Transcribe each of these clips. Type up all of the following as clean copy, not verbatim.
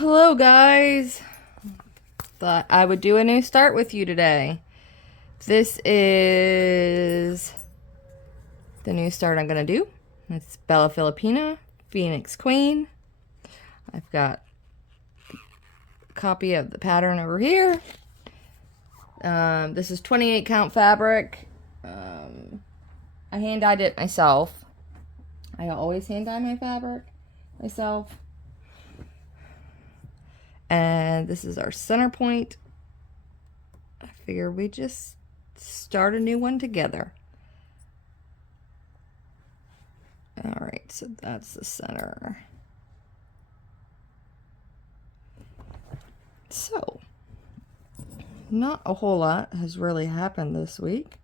Hello, guys. Thought I would do a new start with you today. This is the new start I'm going to do. It's Bella Filipina, Phoenix Queen. I've got a copy of the pattern over here. This is 28 count fabric. I hand dyed it myself. I always hand dye my fabric myself. And this is our center point. I figure we just start a new one together. Alright, so that's the center. So, not a whole lot has really happened this week.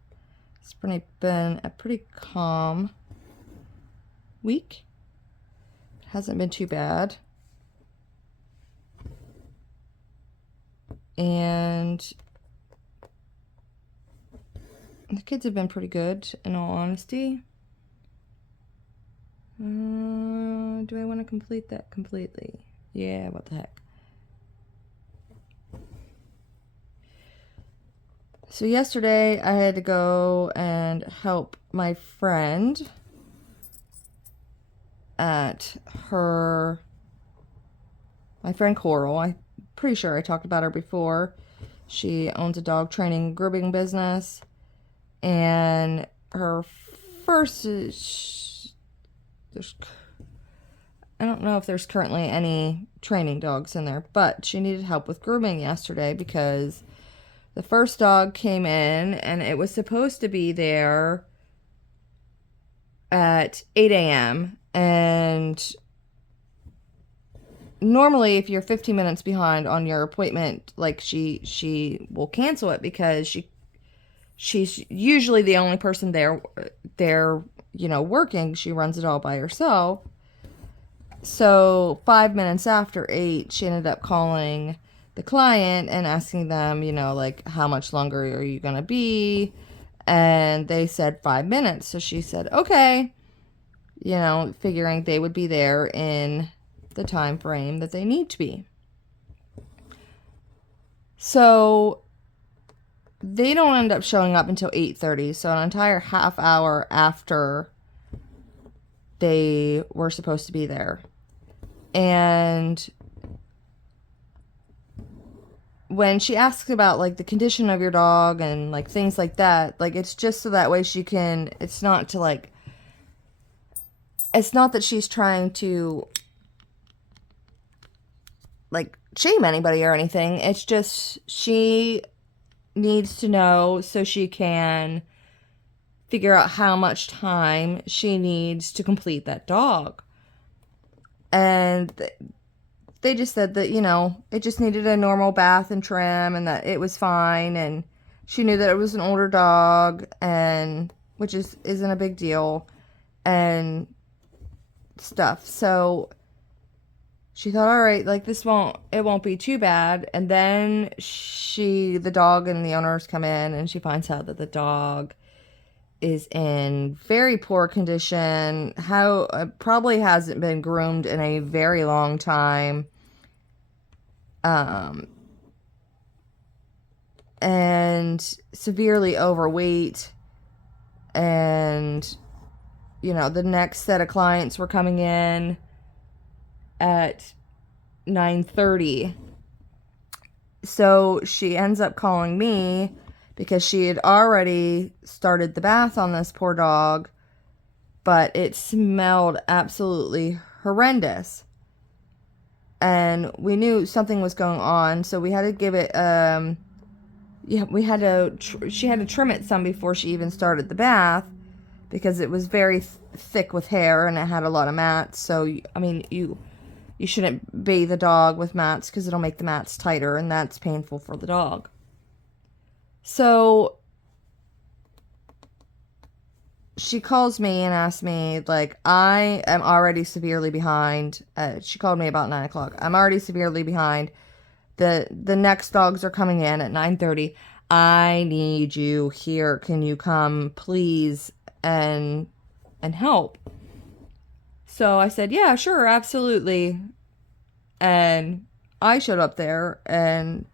It's been a pretty calm week. It hasn't been too bad. And the kids have been pretty good, in all honesty. Do I want to complete that completely? Yeah, what the heck. So yesterday I had to go and help my friend at my friend Coral. I'm pretty sure I talked about her before. She owns a dog training grooming business, and her first, I don't know if there's currently any training dogs in there, but she needed help with grooming yesterday because the first dog came in and it was supposed to be there at 8 a.m. And normally if you're 15 minutes behind on your appointment, like she will cancel it because she's usually the only person there, working. She runs it all by herself. So 5 minutes after 8, she ended up calling the client and asking them, like, how much longer are you going to be? And they said 5 minutes. So she said, okay, figuring they would be there in the time frame that they need to be. So they don't end up showing up until 8:30, so an entire half hour after they were supposed to be there. And when she asks about, like, the condition of your dog and, like, things like that, like, it's just so that way it's not that she's trying to, like, shame anybody or anything. It's just she needs to know so she can figure out how much time she needs to complete that dog. And they just said that, it just needed a normal bath and trim and that it was fine. And she knew that it was an older dog, and which isn't a big deal and stuff. So she thought, all right, like, it won't be too bad. And then the dog and the owners come in and she finds out that the dog is in very poor condition. Probably hasn't been groomed in a very long time. And severely overweight. And, the next set of clients were coming in at 9:30. So she ends up calling me because she had already started the bath on this poor dog, but it smelled absolutely horrendous. And we knew something was going on, so we had to give it, she had to trim it some before she even started the bath because it was very thick with hair and it had a lot of mats. So, I mean, you shouldn't bathe the dog with mats because it'll make the mats tighter, and that's painful for the dog. So she calls me and asks me, like, I am already severely behind. She called me about 9 o'clock. I'm already severely behind. The next dogs are coming in at 9:30. I need you here. Can you come, please, and help? So I said, yeah, sure, absolutely. And I showed up there, and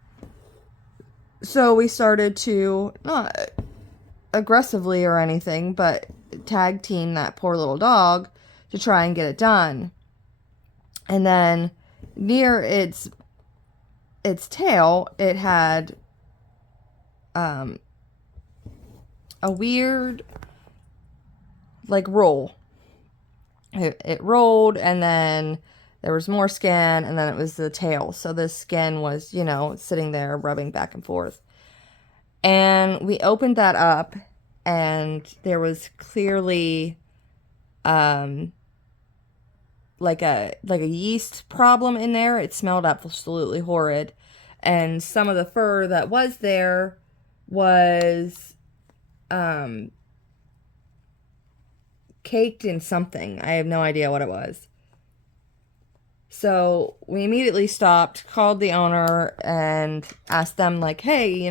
so we started to, not aggressively or anything, but tag team that poor little dog to try and get it done. And then near its tail, it had a weird, like, roll. It rolled, and then there was more skin, and then it was the tail. So the skin was, sitting there rubbing back and forth. And we opened that up, and there was clearly like a yeast problem in there. It smelled absolutely horrid. And some of the fur that was there was caked in something. I have no idea what it was. So we immediately stopped, called the owner, and asked them, like, hey,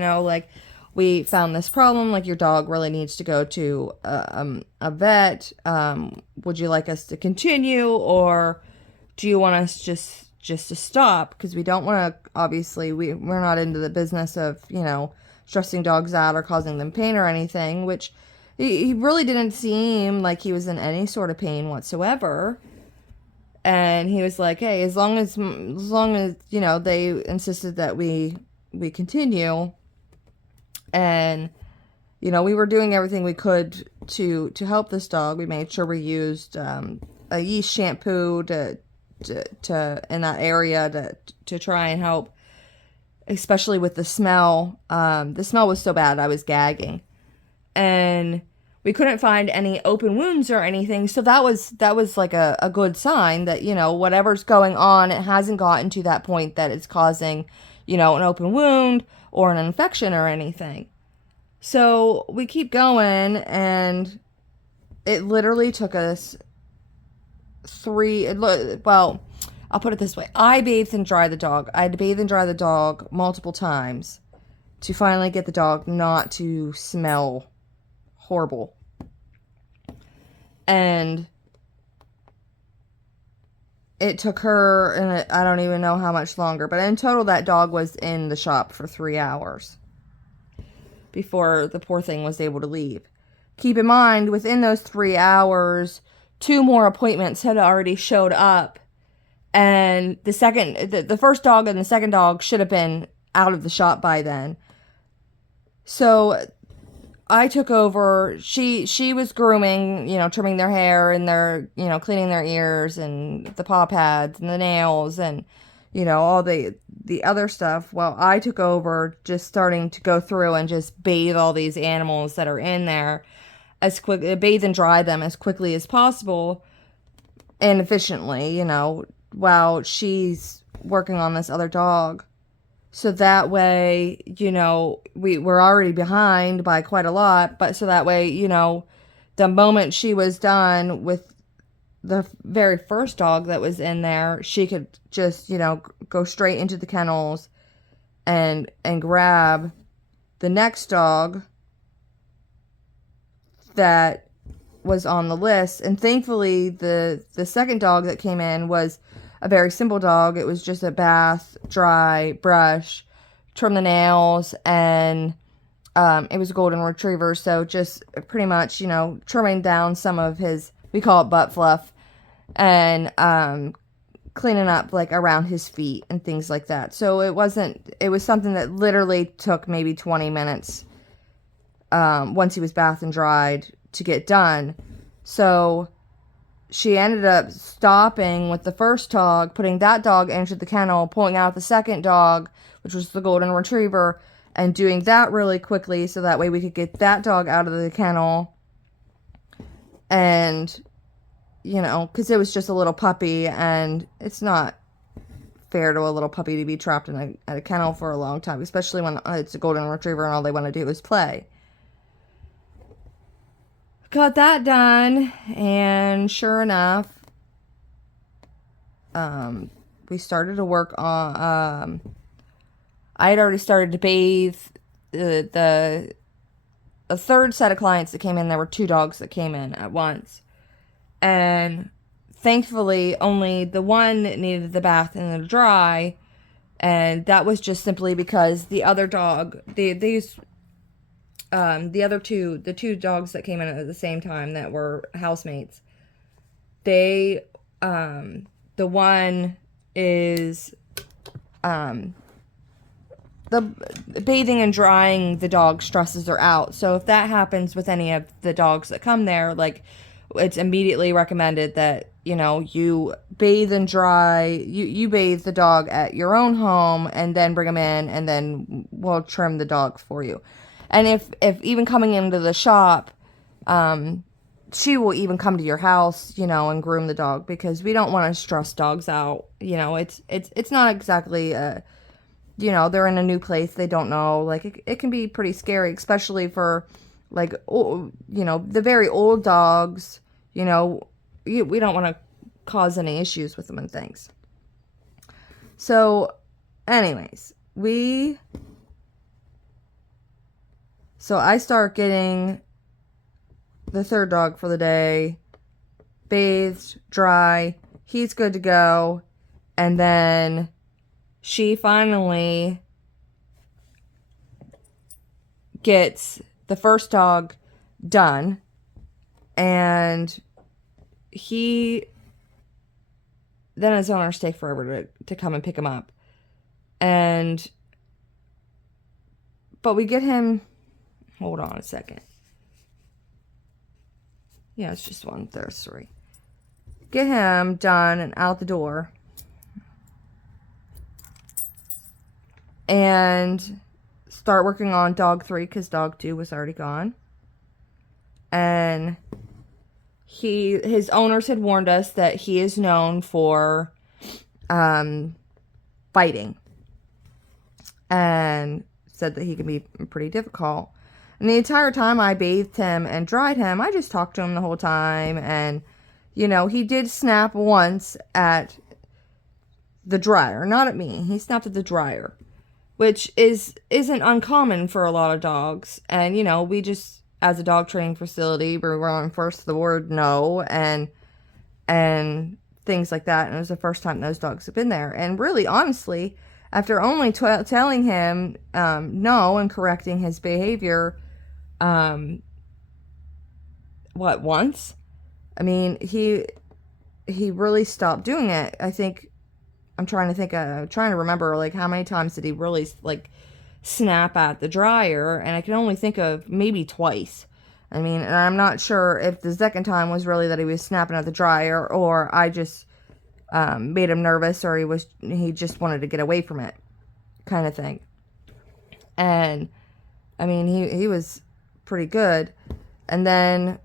we found this problem. Like, your dog really needs to go to a vet. Would you like us to continue, or do you want us just to stop? Because we don't want to, obviously, we're not into the business of, stressing dogs out or causing them pain or anything, which he really didn't seem like he was in any sort of pain whatsoever. And he was like, hey, as long as they insisted that we continue. And, we were doing everything we could to help this dog. We made sure we used a yeast shampoo to in that area to try and help, especially with the smell. The smell was so bad I was gagging. And we couldn't find any open wounds or anything, so that was like a good sign that, whatever's going on, it hasn't gotten to that point that it's causing, an open wound or an infection or anything. So we keep going, and it literally took us I'll put it this way. I bathed and dried the dog. I had to bathe and dry the dog multiple times to finally get the dog not to smell horrible. And it took her, and I don't even know how much longer, but in total that dog was in the shop for 3 hours before the poor thing was able to leave. Keep in mind, within those 3 hours, 2 more appointments had already showed up, and the first dog and the second dog should have been out of the shop by then. So I took over. She was grooming, trimming their hair, and their, cleaning their ears and the paw pads and the nails and, all the other stuff. While I took over, just starting to go through and just bathe all these animals that are in there bathe and dry them as quickly as possible and efficiently, while she's working on this other dog. So that way, we were already behind by quite a lot, but so that way, the moment she was done with the very first dog that was in there, she could just, go straight into the kennels and grab the next dog that was on the list. And thankfully, the second dog that came in was a very simple dog. It was just a bath, dry, brush, trim the nails, and it was a golden retriever, so just pretty much, trimming down some of his, we call it butt fluff, and cleaning up, like, around his feet and things like that. So it was something that literally took maybe 20 minutes once he was bathed and dried to get done. So she ended up stopping with the first dog, putting that dog into the kennel, pulling out the second dog, which was the golden retriever, and doing that really quickly so that way we could get that dog out of the kennel. And, because it was just a little puppy, and it's not fair to a little puppy to be trapped in a kennel for a long time, especially when it's a golden retriever and all they want to do is play. Got that done, and sure enough, we started to work on, I had already started to bathe the third set of clients that came in. There were 2 dogs that came in at once, and thankfully only the one needed the bath and the dry, And that was just simply because the other dog, the two dogs that came in at the same time that were housemates, they, the one is, the bathing and drying the dog stresses her out. So if that happens with any of the dogs that come there, like, it's immediately recommended that, you bathe and dry, you bathe the dog at your own home and then bring him in, and then we'll trim the dog for you. And if even coming into the shop, she will even come to your house, and groom the dog, because we don't want to stress dogs out. It's not exactly they're in a new place, they don't know, like, it can be pretty scary, especially for, like, the very old dogs. We don't want to cause any issues with them and things. So anyways, so I start getting the third dog for the day bathed, dry, he's good to go, and then she finally gets the first dog done, and then his owners take forever to come and pick him up. But we get him, hold on a second. Yeah, it's just one Thursday. Get him done and out the door. And start working on dog 3, because dog 2 was already gone. And his owners had warned us that he is known for fighting, and said that he can be pretty difficult. And the entire time I bathed him and dried him, I just talked to him the whole time. And he did snap once at the dryer, not at me. He snapped at the dryer, which isn't uncommon for a lot of dogs. And we just, as a dog training facility, we're on first the word no, and things like that. And it was the first time those dogs have been there. And really, honestly, after only telling him no and correcting his behavior, once? I mean, he really stopped doing it. I think, I'm trying to remember, like, how many times did he really, like, snap at the dryer, and I can only think of maybe twice. I mean, and I'm not sure if the second time was really that he was snapping at the dryer, or I just made him nervous, or he just wanted to get away from it, kind of thing. And I mean, he was pretty good. And then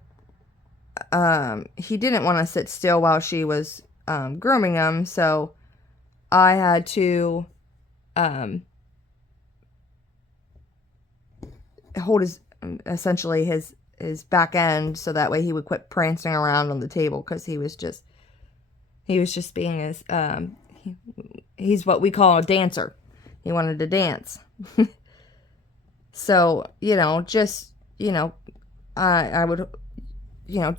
he didn't want to sit still while she was grooming him, so I had to hold essentially his back end, so that way he would quit prancing around on the table, because he was just being his he's what we call a dancer. He wanted to dance. So I would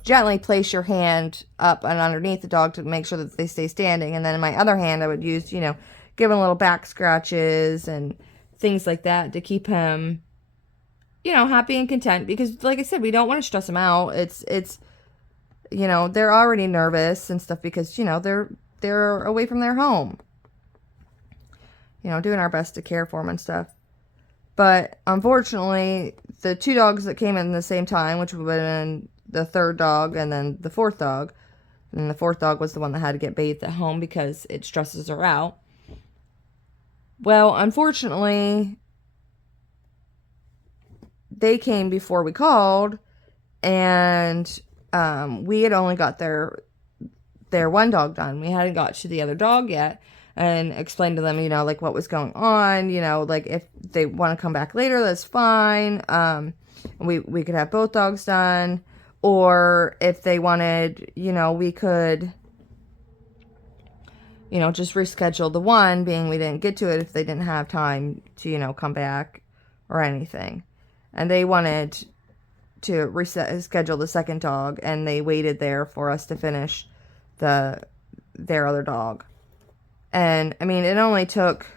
gently place your hand up and underneath the dog to make sure that they stay standing, and then in my other hand I would use give him little back scratches and things like that to keep him happy and content, because, like I said, we don't want to stress them out. It's they're already nervous and stuff, because they're away from their home, doing our best to care for them and stuff. But unfortunately, the 2 dogs that came in the same time, which would have been the third dog and then the fourth dog, and the fourth dog was the one that had to get bathed at home because it stresses her out. Well, unfortunately, they came before we called, and we had only got their one dog done. We hadn't got to the other dog yet, and explained to them, like, what was going on, like, if they want to come back later, that's fine. We could have both dogs done, or if they wanted, we could, just reschedule the one, being we didn't get to it if they didn't have time to, come back or anything. And they wanted to reschedule the second dog, and they waited there for us to finish their other dog. And I mean, it only took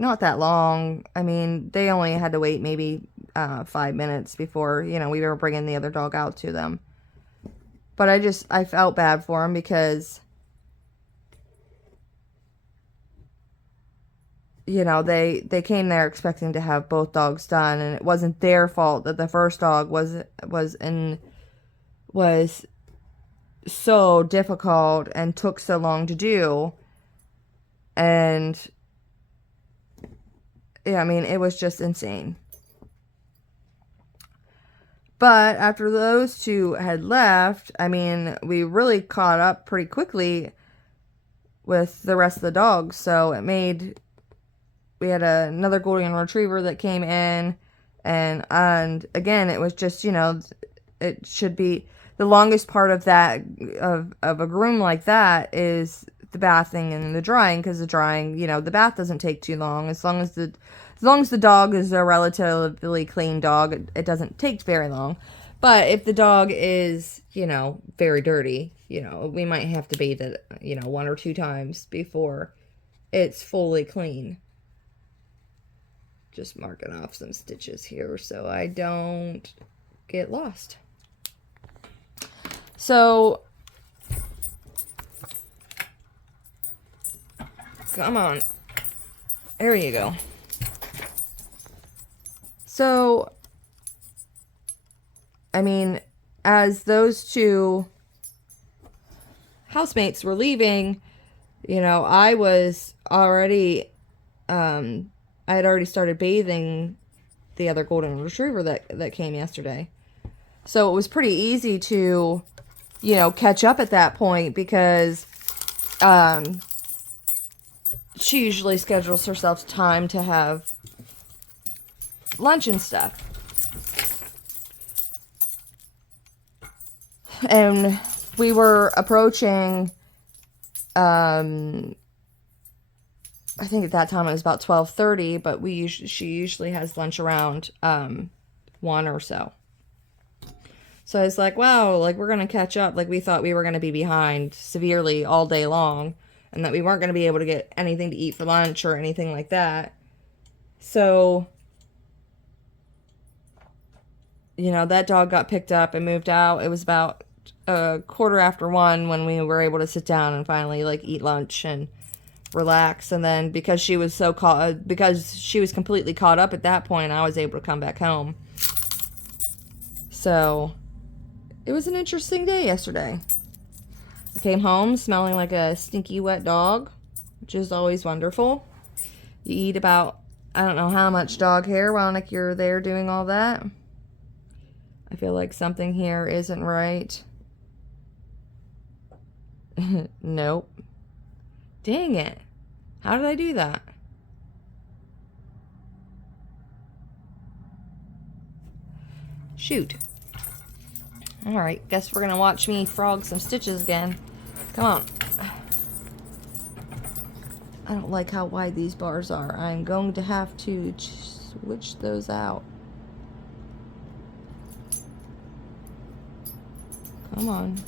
not that long. I mean, they only had to wait maybe 5 minutes before, we were bringing the other dog out to them. But I felt bad for them because, they came there expecting to have both dogs done, and it wasn't their fault that the first dog was so difficult and took so long to do. And yeah, I mean, it was just insane. But after those two had left, I mean, we really caught up pretty quickly with the rest of the dogs. So we had another golden retriever that came in, and again, it was just, it should be the longest part of that, of a groom like that, is the bathing and the drying, because the drying, the bath doesn't take too long. As long as the dog is a relatively clean dog, it doesn't take very long. But if the dog is, very dirty, we might have to bathe it, 1 or 2 times before it's fully clean. Just marking off some stitches here so I don't get lost. So, come on. There you go. So, I mean, as those two housemates were leaving, I was already, I had already started bathing the other golden retriever that came yesterday. So it was pretty easy to, catch up at that point, because she usually schedules herself time to have lunch and stuff. And we were approaching, I think at that time it was about 12:30, but she usually has lunch around 1 or so. So I was like, wow, like, we're going to catch up. Like, we thought we were going to be behind severely all day long, and that we weren't going to be able to get anything to eat for lunch or anything like that. So, that dog got picked up and moved out. It was about 1:15 when we were able to sit down and finally, like, eat lunch and relax. And then because she was completely caught up at that point, I was able to come back home. So it was an interesting day yesterday. I came home smelling like a stinky wet dog, which is always wonderful. You eat about, I don't know how much dog hair while you're there doing all that. I feel like something here isn't right. Nope. Dang it. How did I do that? Shoot. Alright, guess we're gonna watch me frog some stitches again. Come on. I don't like how wide these bars are. I'm going to have to switch those out. Come on.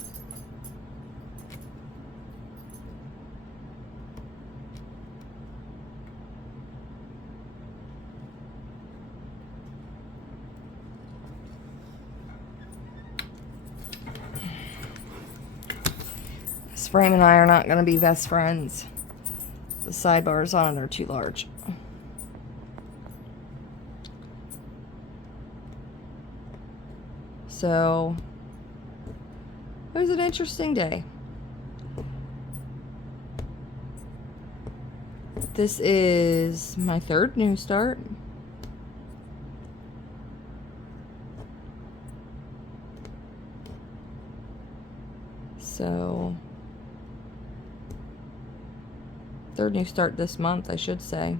This frame and I are not going to be best friends. The sidebars on it are too large. So, it was an interesting day. This is my 3rd new start. So, 3rd new start this month, I should say.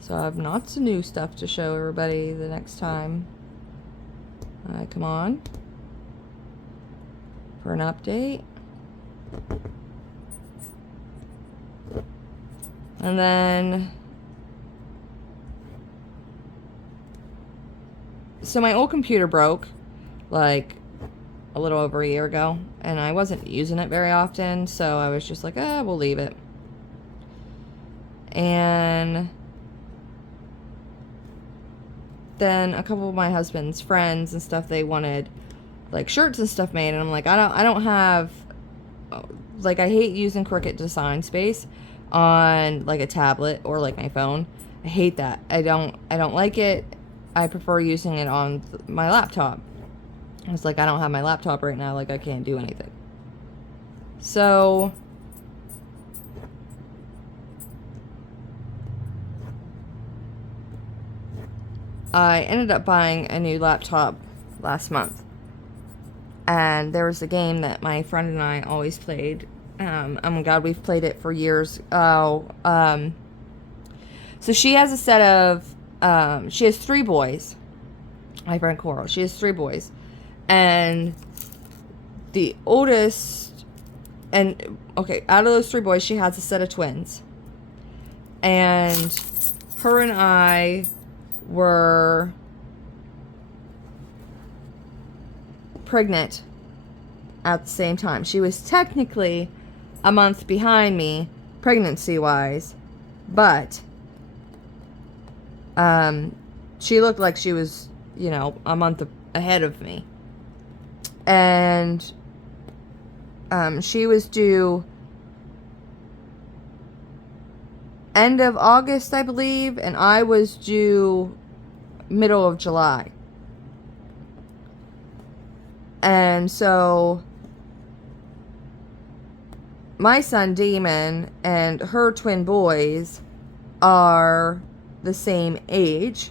So I have lots of new stuff to show everybody the next time I come on for an update. And then, so my old computer broke like a little over a year ago, and I wasn't using it very often, so I was just like, we'll leave it. And then a couple of my husband's friends and stuff, they wanted like shirts and stuff made, and I'm like, I don't have, like, I hate using Cricut design space on like a tablet or like my phone. I hate that. I don't like it. I prefer using it on my laptop. It's like, I don't have my laptop right now, like I can't do anything. So I ended up buying a new laptop last month. And there was a game that my friend and I always played. Oh my god, we've played it for years. So she has a set of, she has 3 boys. My friend Coral, she has 3 boys. And the oldest, and okay, out of those 3 boys, she has a set of twins. And her and I were pregnant at the same time. She was technically a month behind me pregnancy wise, but she looked like she was, you know, a month ahead of me. And she was due end of August, I believe, and I was due middle of July. And so my son Damon and her twin boys are the same age,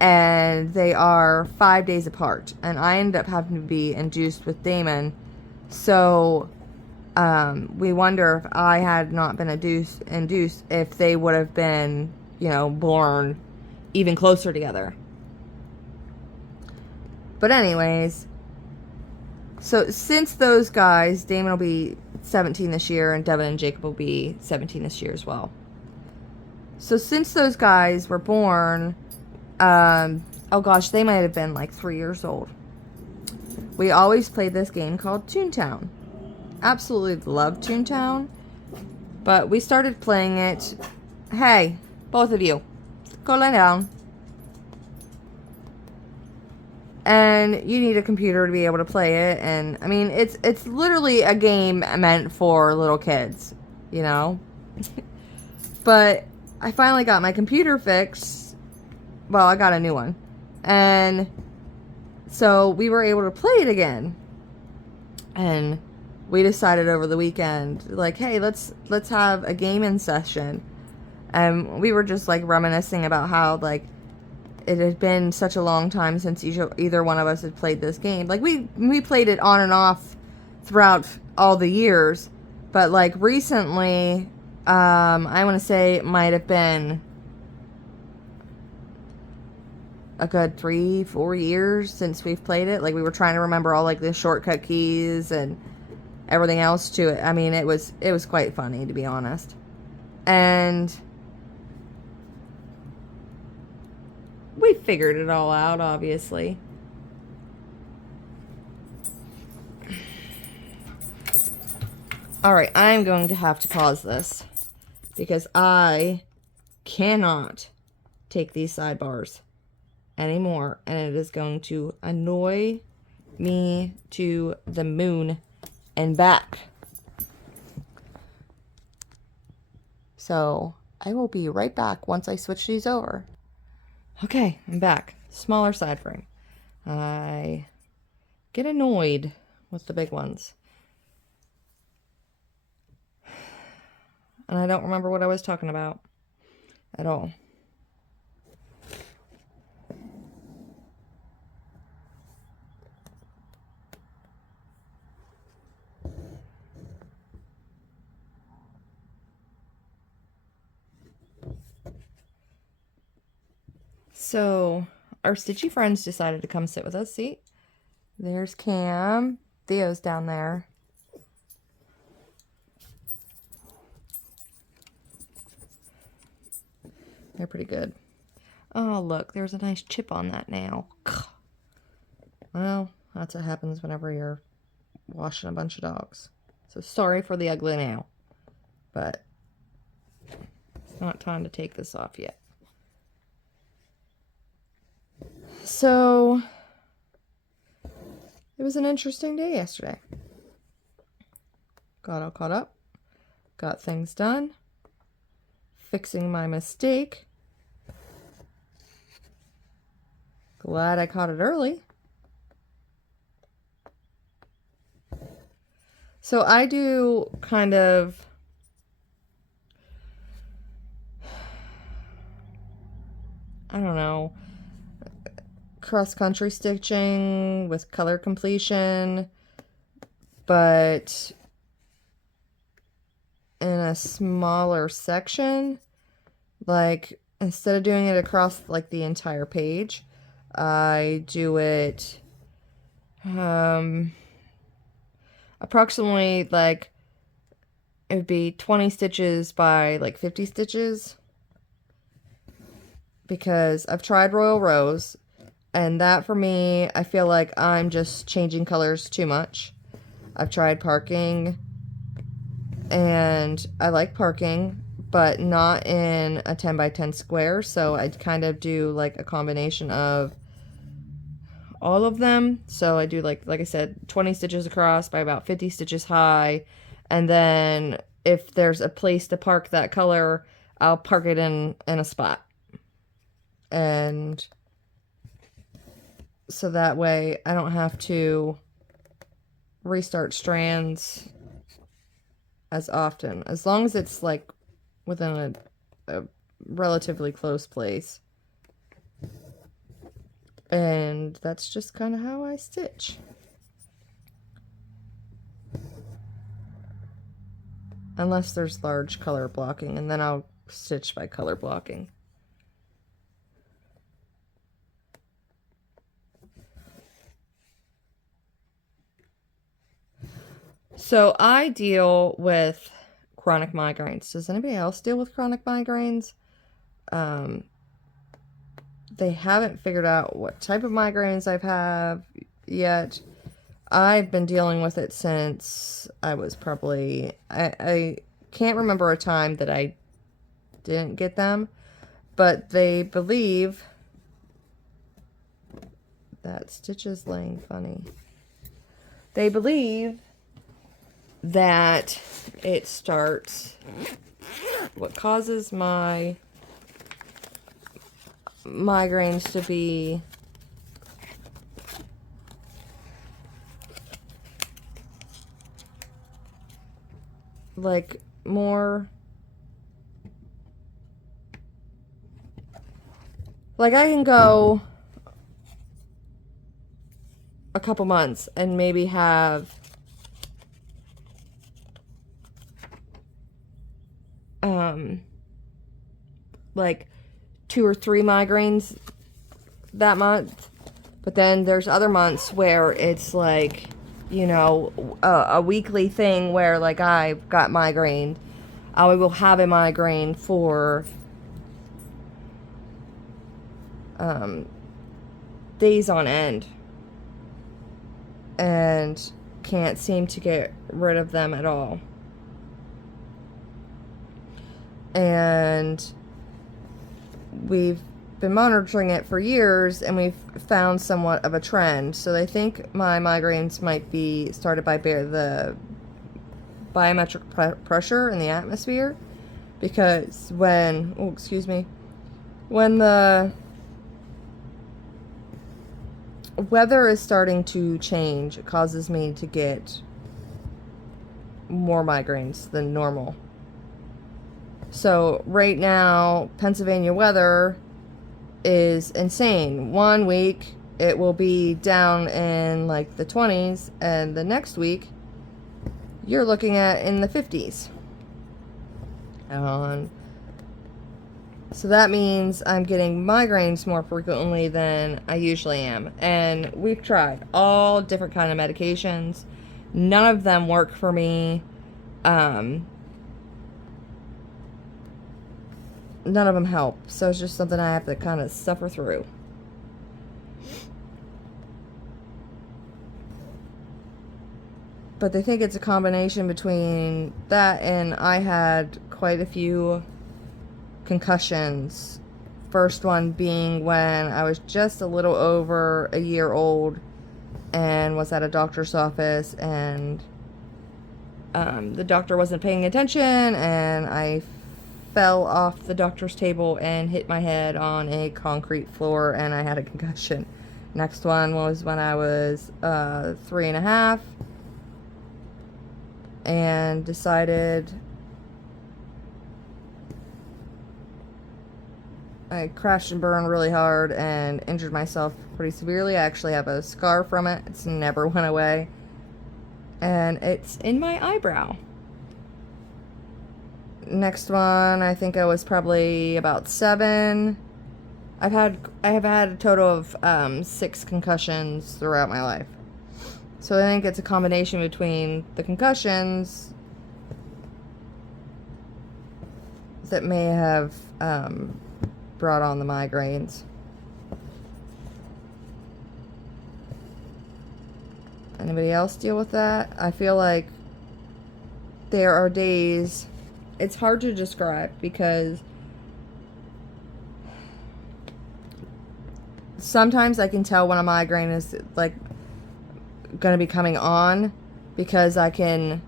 and they are 5 days apart, and I ended up having to be induced with Damon. So we wonder if I had not been induced, if they would have been, you know, born even closer together. But anyways, so since those guys, Damon will be 17 this year, and Devin and Jacob will be 17 this year as well. So since those guys were born, oh gosh, they might have been like 3 years old. We always played this game called Toontown. Absolutely love Toontown. But we started playing it. Hey, both of you, go lay down. And you need a computer to be able to play it. And I mean, it's literally a game meant for little kids, you know. But I finally got my computer fixed. Well, I got a new one, and so we were able to play it again. And we decided over the weekend, like, hey, let's have a gaming session. And we were just like reminiscing about how, like, it had been such a long time since either one of us had played this game. Like, we played it on and off throughout all the years, but like recently, I want to say it might have been a good 3-4 years since we've played it. Like, we were trying to remember all like the shortcut keys and everything else to it. I mean, it was quite funny, to be honest. And we figured it all out, obviously. Alright, I'm going to have to pause this because I cannot take these sidebars anymore, and it is going to annoy me to the moon and back. So I will be right back once I switch these over. Okay, I'm back. Smaller side frame. I get annoyed with the big ones. And I don't remember what I was talking about at all. So, our Stitchy friends decided to come sit with us. See? There's Cam. Theo's down there. They're pretty good. Oh, look. There's a nice chip on that nail. Well, that's what happens whenever you're washing a bunch of dogs. So, sorry for the ugly nail. But Not time to take this off yet. So, it was an interesting day yesterday. Got all caught up. Got things done. Fixing my mistake. Glad I caught it early. So I do kind of I don't know, cross-country stitching with color completion, but in a smaller section. Like, instead of doing it across like the entire page, I do it approximately, like, it would be 20 stitches by like 50 stitches, because I've tried Royal Rose, and that for me, I feel like I'm just changing colors too much. I've tried parking, and I like parking, but not in a 10 by 10 square, so I'd kind of do like a combination of all of them. So I do, like I said, 20 stitches across by about 50 stitches high, and then if there's a place to park that color, I'll park it in a spot. And so that way I don't have to restart strands as often, as long as it's like within a relatively close place. And that's just kind of how I stitch. Unless there's large color blocking, and then I'll stitch by color blocking. So I deal with chronic migraines. Does anybody else deal with chronic migraines? They haven't figured out what type of migraines I've had yet. I've been dealing with it since I was probably... I can't remember a time that I didn't get them, but they believe... That stitch is laying funny. They believe that it starts... What causes my migraines to be like more like, I can go a couple months and maybe have like 2 or 3 migraines that month, but then there's other months where it's like, you know, a weekly thing where like I've got migraine. I will have a migraine for days on end and can't seem to get rid of them at all. And we've been monitoring it for years, and we've found somewhat of a trend. So they think my migraines might be started by the biometric pressure in the atmosphere, because when the weather is starting to change, it causes me to get more migraines than normal. So right now, Pennsylvania weather is insane. 1 week it will be down in like the 20s, and the next week you're looking at in the 50s. So that means I'm getting migraines more frequently than I usually am. And we've tried all different kind of medications. None of them work for me. None of them help. So it's just something I have to kind of suffer through. But they think it's a combination between that and I had quite a few concussions. First one being when I was just a little over a year old and was at a doctor's office, and the doctor wasn't paying attention, and I fell off the doctor's table and hit my head on a concrete floor, and I had a concussion. Next one was when I was 3.5 and decided I crashed and burned really hard and injured myself pretty severely. I actually have a scar from it. It's never went away. And it's in my eyebrow. Next one, I think I was probably about 7. I have had a total of 6 concussions throughout my life. So I think it's a combination between the concussions that may have brought on the migraines. Anybody else deal with that? I feel like there are days, it's hard to describe because sometimes I can tell when a migraine is like going to be coming on, because I don't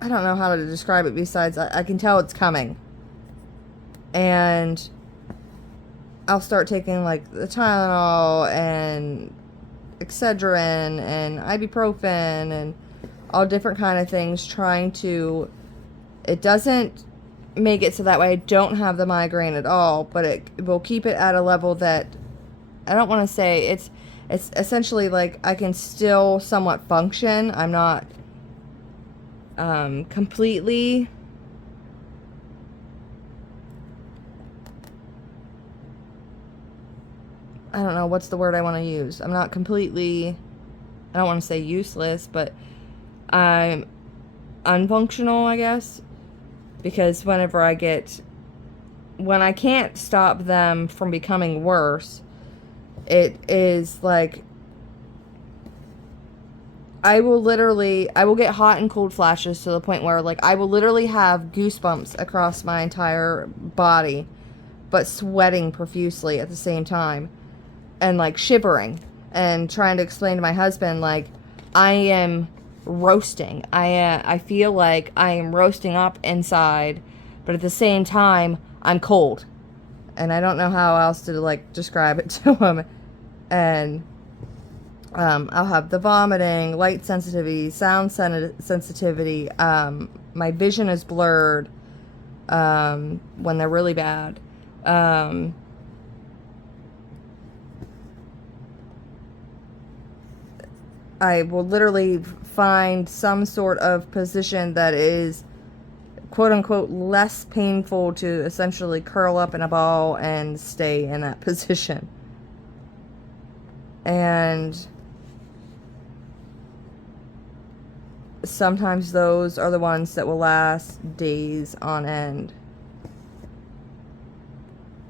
know how to describe it besides I can tell it's coming. And I'll start taking like the Tylenol and Excedrin and ibuprofen and all different kind of things, trying to, it doesn't make it so that way I don't have the migraine at all, but it will keep it at a level that, I don't want to say, it's essentially like I can still somewhat function. I'm not completely, I don't know what's the word I want to use. I'm not completely, I don't want to say useless, but I'm unfunctional, I guess, because when I can't stop them from becoming worse, it is like I will get hot and cold flashes to the point where like I will literally have goosebumps across my entire body, but sweating profusely at the same time, and like shivering, and trying to explain to my husband like I am roasting. I feel like I am roasting up inside, but at the same time I'm cold, and I don't know how else to like describe it to him. And I'll have the vomiting, light sensitivity, sound sensitivity. My vision is blurred when they're really bad. I will literally find some sort of position that is quote unquote less painful to essentially curl up in a ball and stay in that position. And sometimes those are the ones that will last days on end.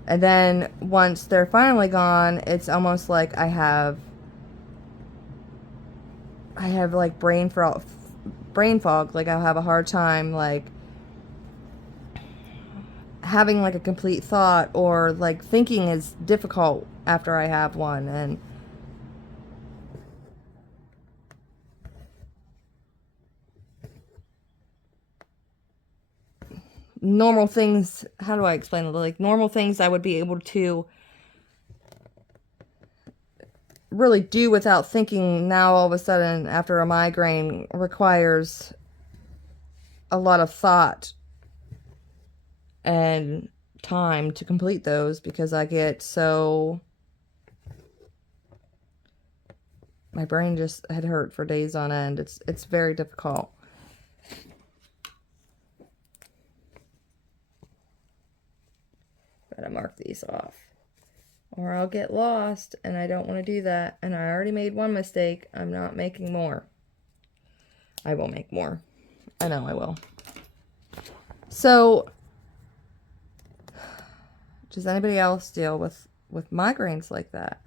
And then once they're finally gone, it's almost like I have like brain fog. Like I'll have a hard time like having like a complete thought, or like thinking is difficult after I have one. And normal things, how do I explain it? Like normal things I would be able to really do without thinking, now all of a sudden after a migraine requires a lot of thought and time to complete those, because I get so, my brain just had hurt for days on end. It's very difficult. Gotta mark these off, or I'll get lost, and I don't want to do that. And I already made one mistake. I'm not making more. I will make more. I know I will. So, does anybody else deal with migraines like that?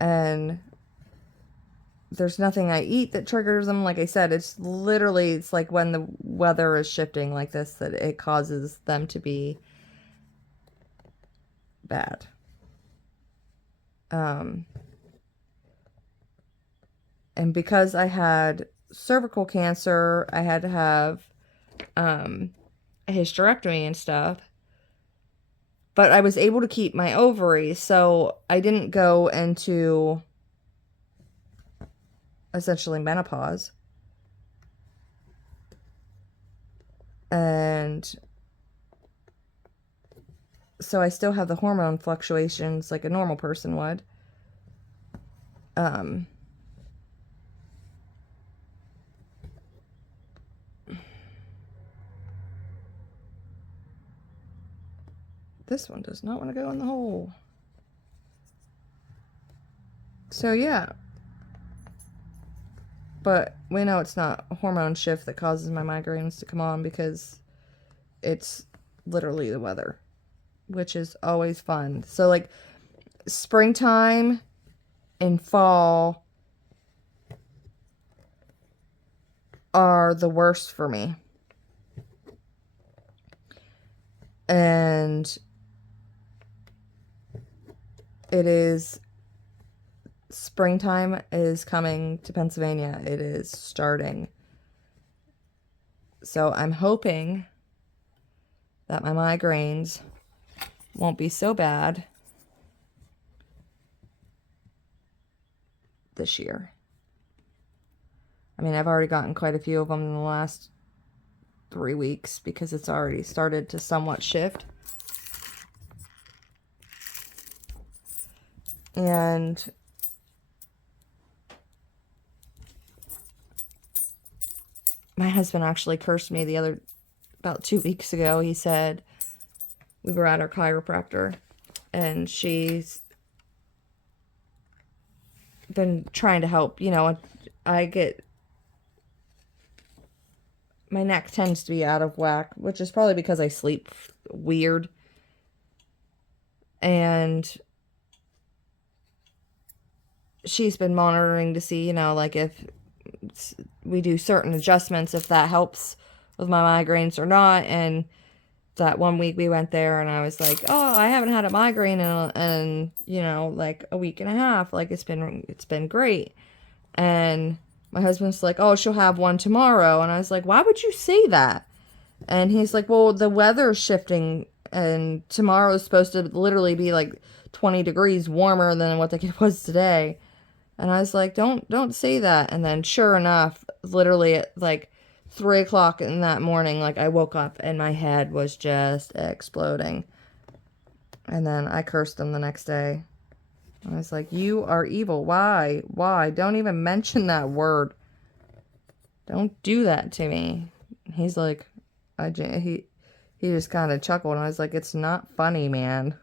And there's nothing I eat that triggers them. Like I said, it's literally, it's like when the weather is shifting like this that it causes them to be bad. And because I had cervical cancer, I had to have a hysterectomy and stuff. But I was able to keep my ovaries, so I didn't go into essentially menopause. And so I still have the hormone fluctuations like a normal person would. This one does not want to go in the hole. So yeah. But we know it's not a hormone shift that causes my migraines to come on, because it's literally the weather, which is always fun. So like springtime and fall are the worst for me. And it is, springtime is coming to Pennsylvania. It is starting. So I'm hoping that my migraines won't be so bad this year. I mean, I've already gotten quite a few of them in the last 3 weeks because it's already started to somewhat shift. And my husband actually cursed me about 2 weeks ago. He said, we were at our chiropractor and she's been trying to help. You know, my neck tends to be out of whack, which is probably because I sleep weird. And she's been monitoring to see, you know, like if we do certain adjustments, if that helps with my migraines or not. And that one week we went there and I was like, oh, I haven't had a migraine in you know, like a week and a half. Like it's been great. And my husband's like, oh, she'll have one tomorrow. And I was like, why would you say that? And he's like, well, the weather's shifting and tomorrow's supposed to literally be like 20 degrees warmer than what it was today. And I was like, don't say that. And then sure enough, literally at like 3 o'clock in that morning, like I woke up and my head was just exploding. And then I cursed him the next day. I was like, you are evil. Why? Don't even mention that word. Don't do that to me. He's like, he just kind of chuckled. And I was like, it's not funny, man.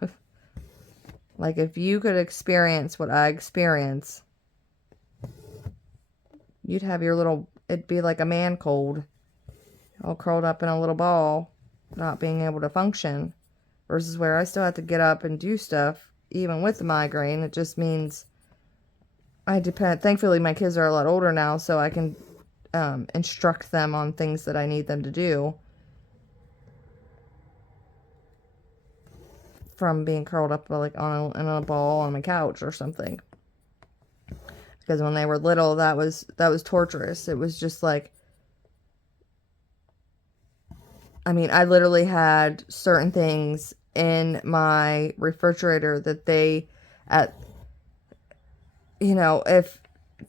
Like, if you could experience what I experience, you'd have it'd be like a man cold, all curled up in a little ball, not being able to function, versus where I still have to get up and do stuff, even with the migraine. It just means thankfully my kids are a lot older now, so I can instruct them on things that I need them to do from being curled up like in a ball on my couch or something. Because when they were little, that was torturous. It was just like, I mean, I literally had certain things in my refrigerator that if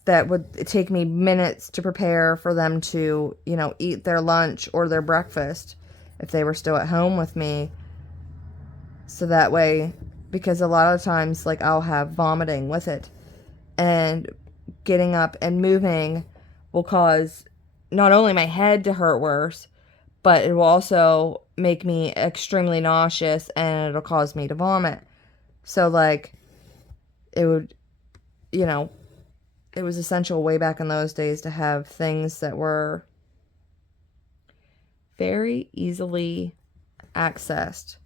that would take me minutes to prepare for them to, you know, eat their lunch or their breakfast if they were still at home with me. So that way, because a lot of times, like, I'll have vomiting with it. And getting up and moving will cause not only my head to hurt worse, but it will also make me extremely nauseous and it'll cause me to vomit. So, like, it would, you know, it was essential way back in those days to have things that were very easily accessed.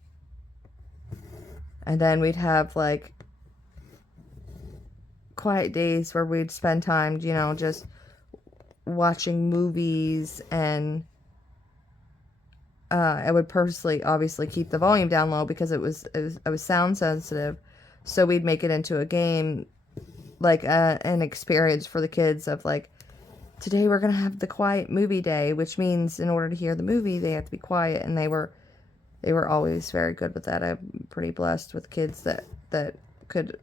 And then we'd have, like, quiet days where we'd spend time, just watching movies, and I would purposely, obviously, keep the volume down low because I was sound sensitive. So we'd make it into a game, like an experience for the kids of like, today we're gonna have the quiet movie day, which means in order to hear the movie, they have to be quiet, and they were always very good with that. I'm pretty blessed with kids that could,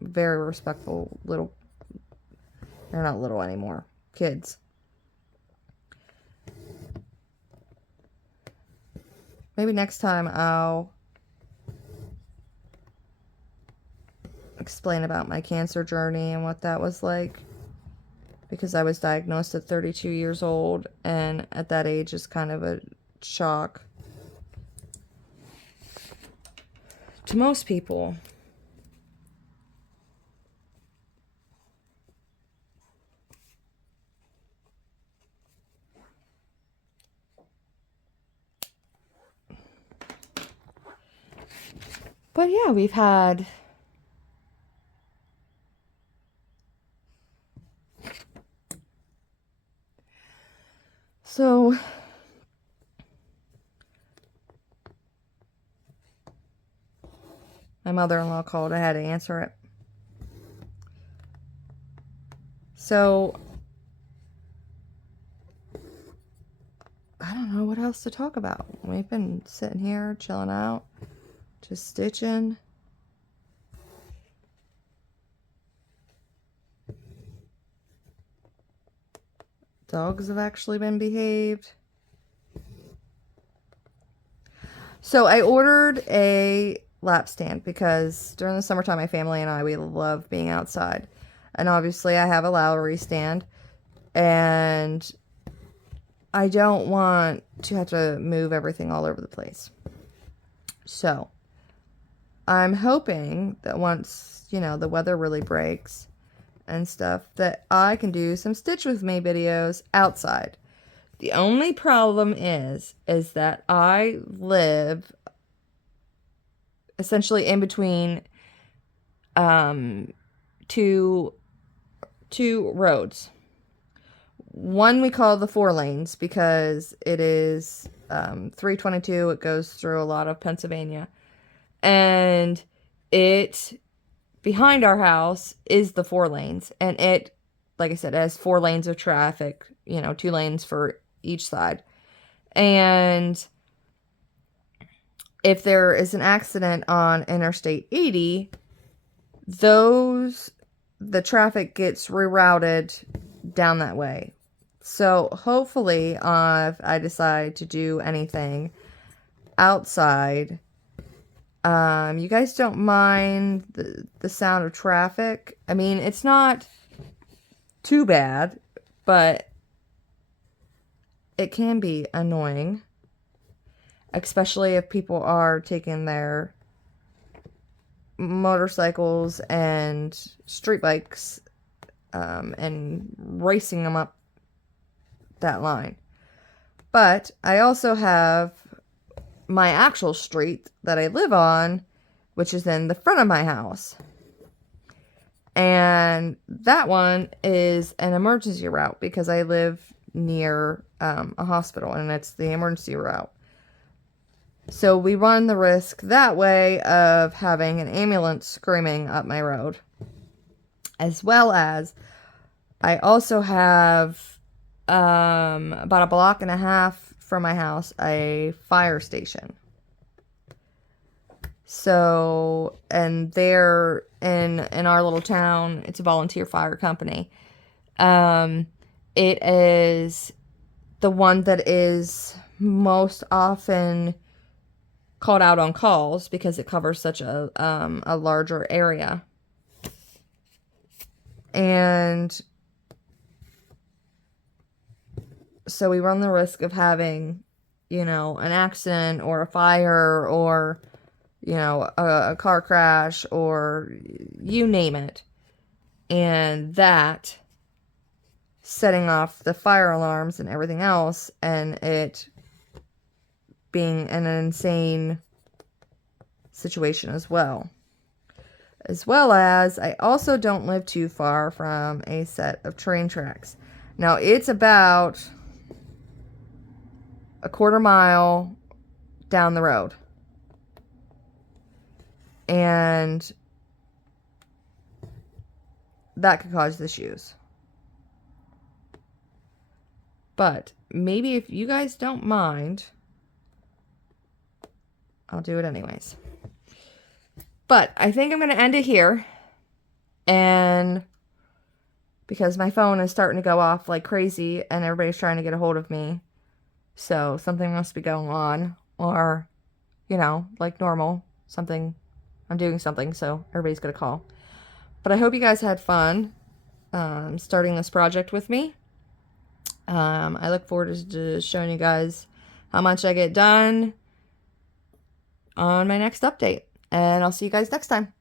very respectful little. They're not little anymore. Kids. Maybe next time I'll explain about my cancer journey and what that was like. Because I was diagnosed at 32 years old, and at that age is kind of a shock to most people. But yeah, we've had so my mother-in-law called. I had to answer it. So I don't know what else to talk about. We've been sitting here chilling out, just stitching. Dogs have actually been behaved. So I ordered a lap stand because during the summertime, my family and I, we love being outside. And obviously I have a Lowry stand, and I don't want to have to move everything all over the place. So I'm hoping that once, the weather really breaks and stuff, that I can do some Stitch With Me videos outside. The only problem is that I live essentially in between two roads. One we call the 4 lanes because it is 322. It goes through a lot of Pennsylvania. And behind our house is the 4 lanes. And it, like I said, has 4 lanes of traffic, 2 lanes for each side. And if there is an accident on Interstate 80, the traffic gets rerouted down that way. So hopefully, if I decide to do anything outside, you guys don't mind the sound of traffic. I mean, it's not too bad, but it can be annoying, especially if people are taking their motorcycles and street bikes and racing them up that line. But I also have my actual street that I live on, which is in the front of my house. And that one is an emergency route because I live near a hospital, and it's the emergency route. So we run the risk that way of having an ambulance screaming up my road. As well as I also have about a block and a half from my house a fire station. So, and there in our little town, it's a volunteer fire company. It is the one that is most often called out on calls because it covers such a larger area. And so we run the risk of having, an accident or a fire or, a car crash or you name it. And that setting off the fire alarms and everything else, and it being an insane situation as well. As well as, I also don't live too far from a set of train tracks. Now, it's about a quarter mile down the road. And that could cause issues. But maybe if you guys don't mind, I'll do it anyways. But I think I'm going to end it here. And because my phone is starting to go off like crazy and everybody's trying to get a hold of me. So something must be going on. Or, you know, like normal. I'm doing something, so everybody's going to call. But I hope you guys had fun starting this project with me. I look forward to showing you guys how much I get done on my next update. And I'll see you guys next time.